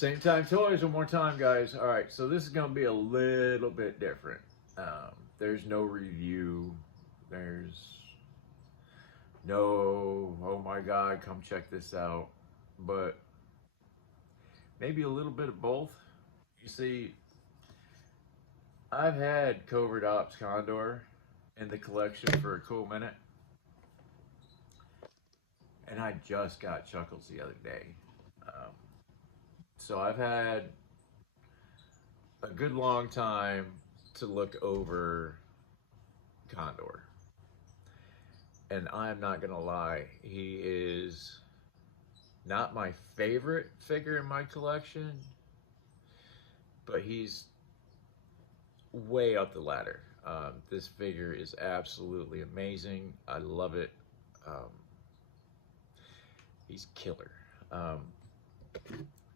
Same time toys one more time, guys. All right, so this is gonna be a little bit different. There's no review. There's no, oh my God, come check this out. But maybe a little bit of both. You see, I've had Covert Ops Condor in the collection for a cool minute. And I just got Chuckles the other day. Um, so I've had a good long time to look over Condor. And I'm not gonna lie, he is not my favorite figure in my collection, but he's way up the ladder. This figure is absolutely amazing. I love it. Um, he's killer.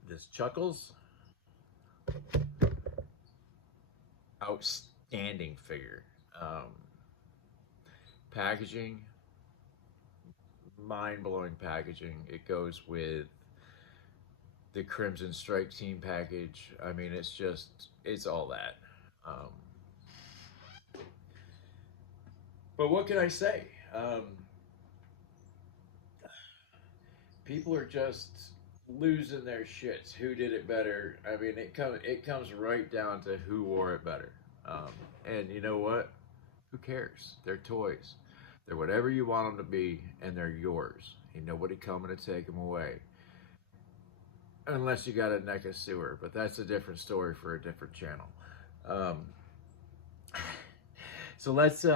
This Chuckles, outstanding figure. Packaging, mind-blowing packaging. It goes with the Crimson Strike team package. I mean, it's all that. But what can I say? People are just losing their shits. Who did it better? I mean, it comes right down to who wore it better. And you know what? Who cares? They're toys. They're whatever you want them to be, and they're yours. Ain't nobody coming to take them away. Unless you got a neck of sewer, but that's a different story for a different channel. So let's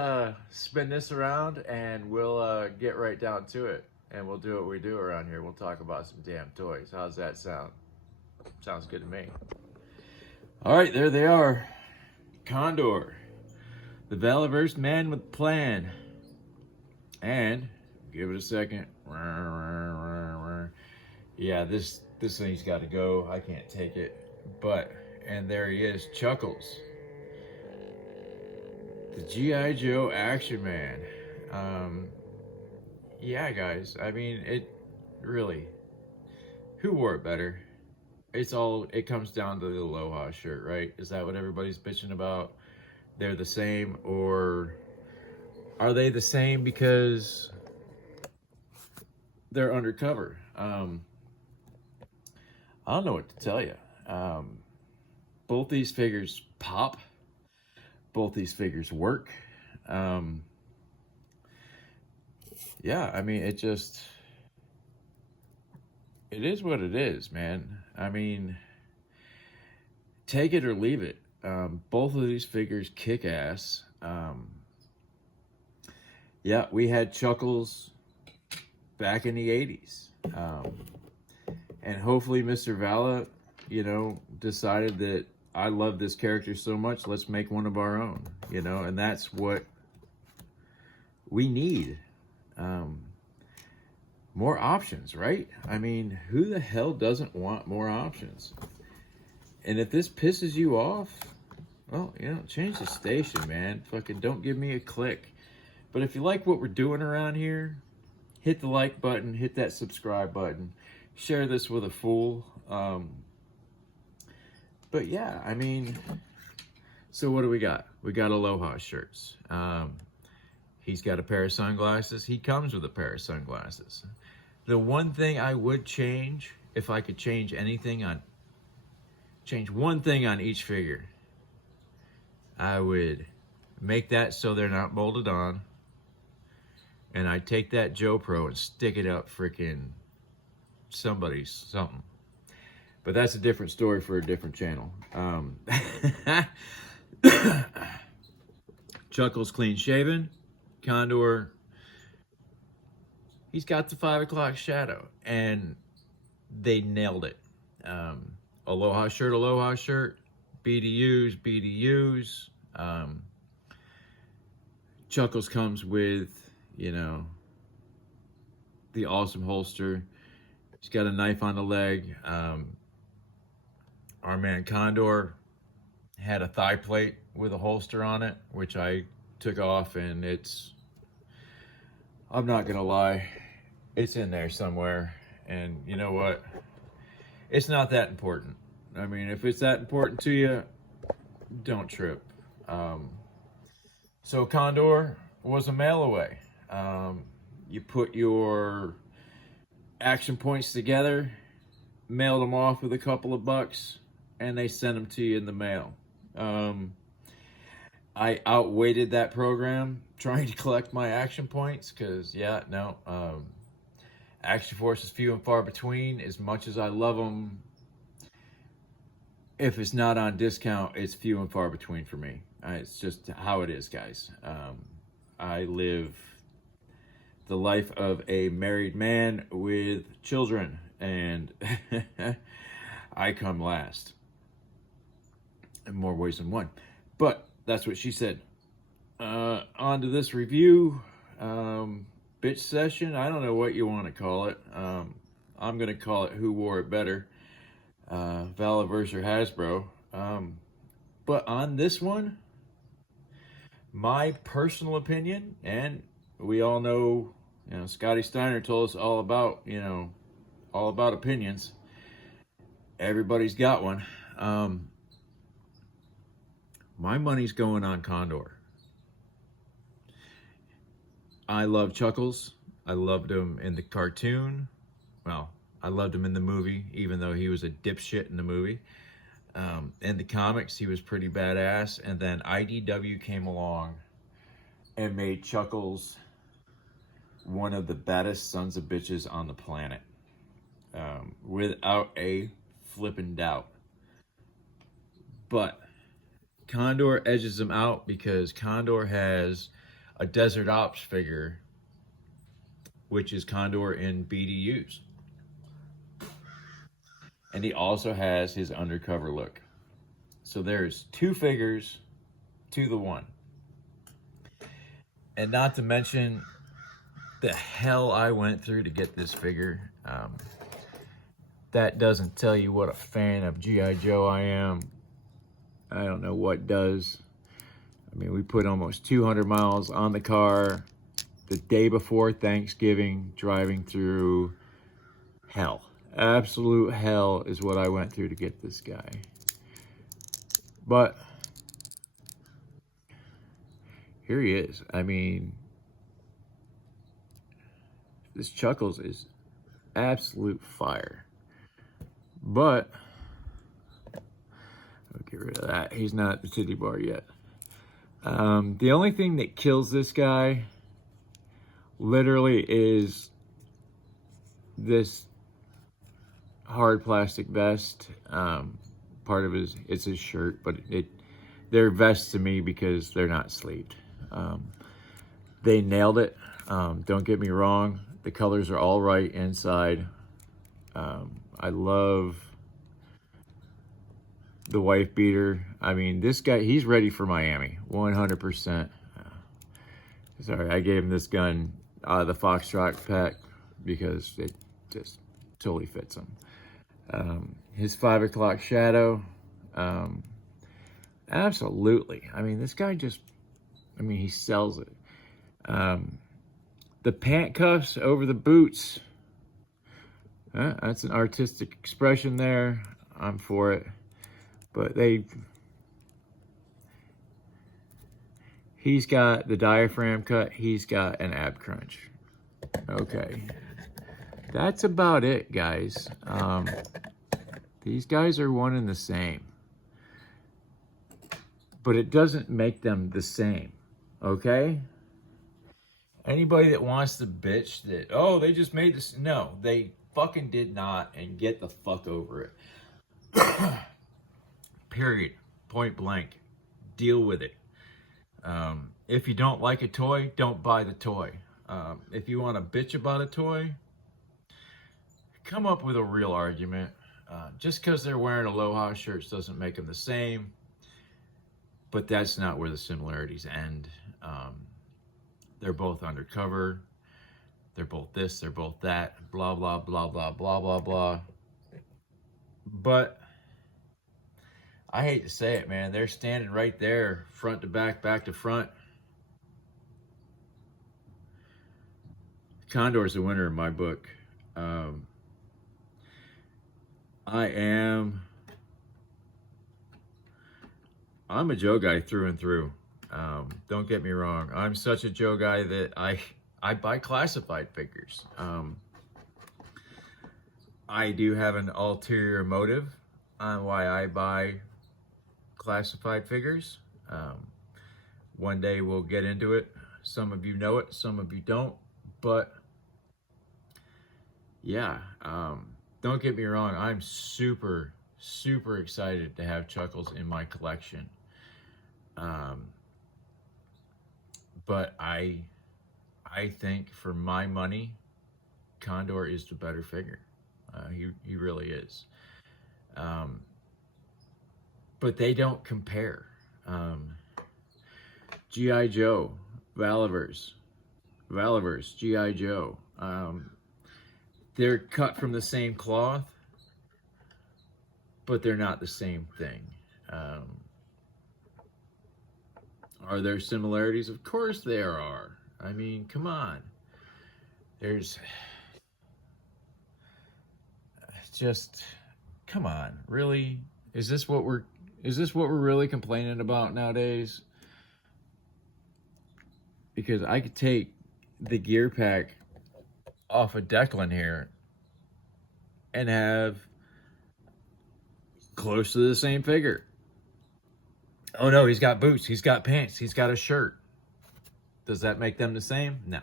spin this around, and we'll get right down to it. And we'll do what we do around here. We'll talk about some damn toys. How's that sound? Sounds good to me. All right, there they are. Condor, the Valiverse man with plan. And give it a second. Yeah, this thing's got to go. I can't take it. But, and there he is, Chuckles, the G.I. Joe Action Man. Yeah, guys. I mean, it really. Who wore it better? It comes down to the Aloha shirt, right? Is that what everybody's bitching about? They're the same, or are they the same because they're undercover? I don't know what to tell you. Both these figures pop. Both these figures work. Yeah, I mean, it is what it is, man. I mean, take it or leave it. Both of these figures kick ass. Yeah, we had Chuckles back in the 80s. And hopefully Mr. Vala, decided that I love this character so much, let's make one of our own, and that's what we need. More options, right? I mean, who the hell doesn't want more options? And if this pisses you off, well, change the station, man. Fucking don't give me a click. But if you like what we're doing around here, hit the like button, hit that subscribe button, share this with a fool. But yeah, I mean, so what do we got? We got Aloha shirts. He's got a pair of sunglasses. He comes with a pair of sunglasses. The one thing I would change, if I could change one thing on each figure, I would make that so they're not molded on. And I'd take that Joe Pro and stick it up freaking somebody's something. But that's a different story for a different channel. Chuckles clean shaven. Condor, he's got the 5 o'clock shadow, and they nailed it. Aloha shirt, BDUs. Chuckles comes with, the awesome holster. He's got a knife on the leg. Our man Condor had a thigh plate with a holster on it, which I took off, and I'm not gonna lie, it's in there somewhere. And you know what? it's not that important. I mean, if it's that important to you, don't trip. So Condor was a mail away. You put your action points together, mailed them off with a couple of bucks, and they sent them to you in the mail. I outweighted that program trying to collect my action points because, Action Force is few and far between. As much as I love them, if it's not on discount, it's few and far between for me. It's just how it is, guys. I live the life of a married man with children, and I come last in more ways than one. But that's what she said. On to this review. Bitch session. I don't know what you want to call it. I'm going to call it Who Wore It Better. Valor versus Hasbro. But on this one, my personal opinion, and we all know, Scotty Steiner told us all about opinions. Everybody's got one. My money's going on Condor. I love Chuckles. I loved him in the cartoon. Well, I loved him in the movie, even though he was a dipshit in the movie. In the comics, he was pretty badass. And then IDW came along and made Chuckles one of the baddest sons of bitches on the planet. Without a flippin' doubt. But Condor edges him out because Condor has a Desert Ops figure, which is Condor in BDUs. And he also has his undercover look. So there's two figures to the one. And not to mention the hell I went through to get this figure. That doesn't tell you what a fan of G.I. Joe I am. I don't know what does. I mean, we put almost 200 miles on the car the day before Thanksgiving, driving through hell. Absolute hell is what I went through to get this guy. But here he is. I mean, this Chuckles is absolute fire. But I'll get rid of that. He's not at the titty bar yet. The only thing that kills this guy literally is this hard plastic vest. Part of it's his shirt, but they're vests to me because they're not sleeved. They nailed it. Don't get me wrong. The colors are all right inside. I love the wife beater. I mean, this guy, he's ready for Miami, 100%. Sorry, I gave him this gun out of the Foxtrot pack because it just totally fits him. His 5 o'clock shadow, absolutely. I mean, this guy he sells it. The pant cuffs over the boots, that's an artistic expression there. I'm for it. But he's got the diaphragm cut. He's got an ab crunch. Okay. That's about it, guys. These guys are one and the same. But it doesn't make them the same. Okay? Anybody that wants to bitch that, oh, they just made this. No, they fucking did not, and get the fuck over it. Period. Point blank. Deal with it. If you don't like a toy, don't buy the toy. If you want to bitch about a toy, come up with a real argument. Just because they're wearing Aloha shirts doesn't make them the same. But that's not where the similarities end. They're both undercover. They're both this, they're both that. Blah, blah, blah, blah, blah, blah, blah. But I hate to say it, man. They're standing right there, front to back, back to front. Condor's the winner in my book. I'm a Joe guy through and through. Don't get me wrong. I'm such a Joe guy that I buy classified figures. I do have an ulterior motive on why I buy classified figures. One day we'll get into it. Some of you know it, some of you don't. But yeah, don't get me wrong. I'm super, super excited to have Chuckles in my collection. But I think for my money, Condor is the better figure. He really is. But they don't compare. G.I. Joe, Valivers, G.I. Joe. They're cut from the same cloth, but they're not the same thing. Are there similarities? Of course there are. I mean, come on. There's just, come on, really? Is this what we're really complaining about nowadays? Because I could take the gear pack off of Declan here and have close to the same figure. Oh no, he's got boots, he's got pants, he's got a shirt. Does that make them the same? No.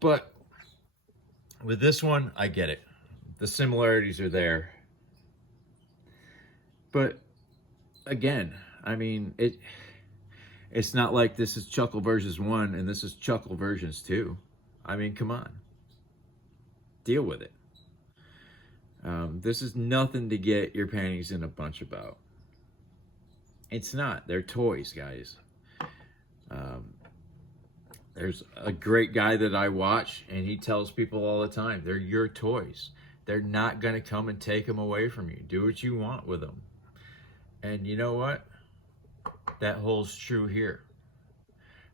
But with this one, I get it. The similarities are there. But again, I mean, it's not like this is Chuckle versions 1 and this is Chuckle versions 2. I mean, come on. Deal with it. This is nothing to get your panties in a bunch about. It's not. They're toys, guys. There's a great guy that I watch, and he tells people all the time, they're your toys. They're not going to come and take them away from you. Do what you want with them. And you know what? That holds true here.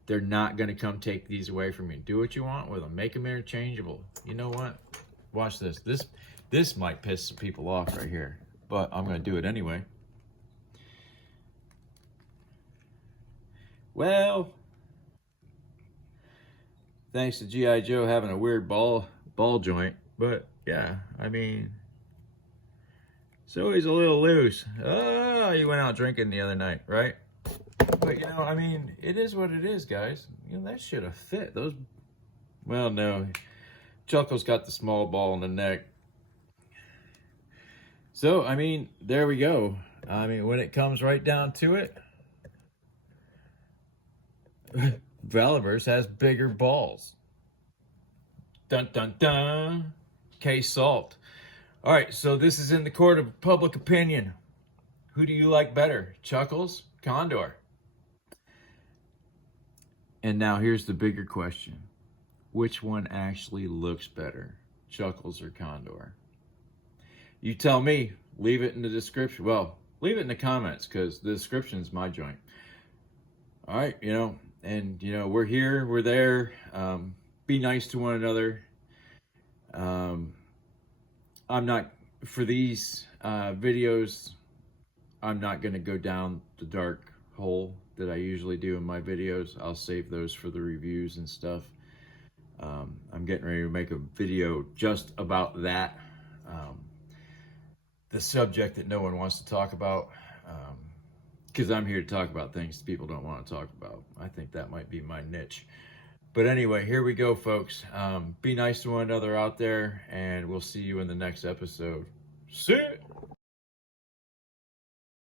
They're not going to come take these away from you. Do what you want with them. Make them interchangeable. You know what? Watch this. This might piss some people off right here, but I'm going to do it anyway. Well, thanks to G.I. Joe having a weird ball joint, but yeah, I mean, so he's a little loose. Oh, you went out drinking the other night, right? But you know, I mean, it is what it is, guys. You know, that should have fit. Those, well, no. Chuckles got the small ball in the neck. So, I mean, there we go. I mean, when it comes right down to it, Valivers has bigger balls. Dun, dun, dun. K-Salt. All right, so this is in the court of public opinion. Who do you like better, Chuckles, Condor? And now here's the bigger question. Which one actually looks better, Chuckles or Condor? You tell me. Leave it in the description. Well, leave it in the comments, because the description's my joint. All right, you know, and, you know, we're here, we're there. Be nice to one another. I'm not, for these videos, I'm not going to go down the dark hole that I usually do in my videos. I'll save those for the reviews and stuff. I'm getting ready to make a video just about that. The subject that no one wants to talk about. Because I'm here to talk about things people don't want to talk about. I think that might be my niche. But anyway, here we go, folks. Be nice to one another out there, and we'll see you in the next episode. See ya!